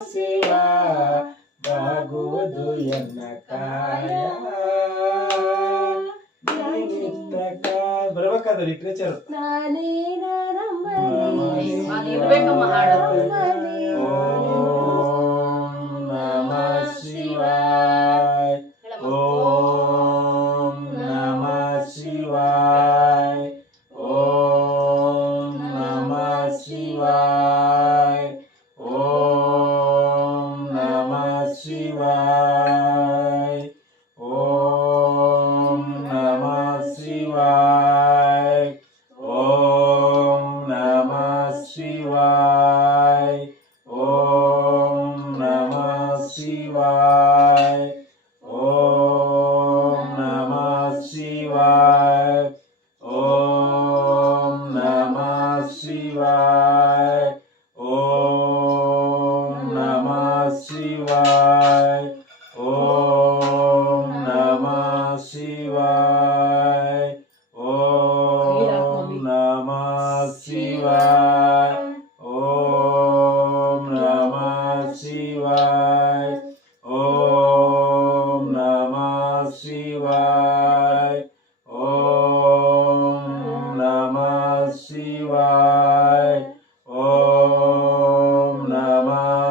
శివ బాగోదు ఎన్నకాయ బ్రహ్మకథ literature Shiva. Om Namah Shiva.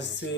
você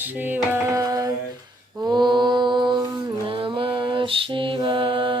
Shiva, Om Namah Shiva.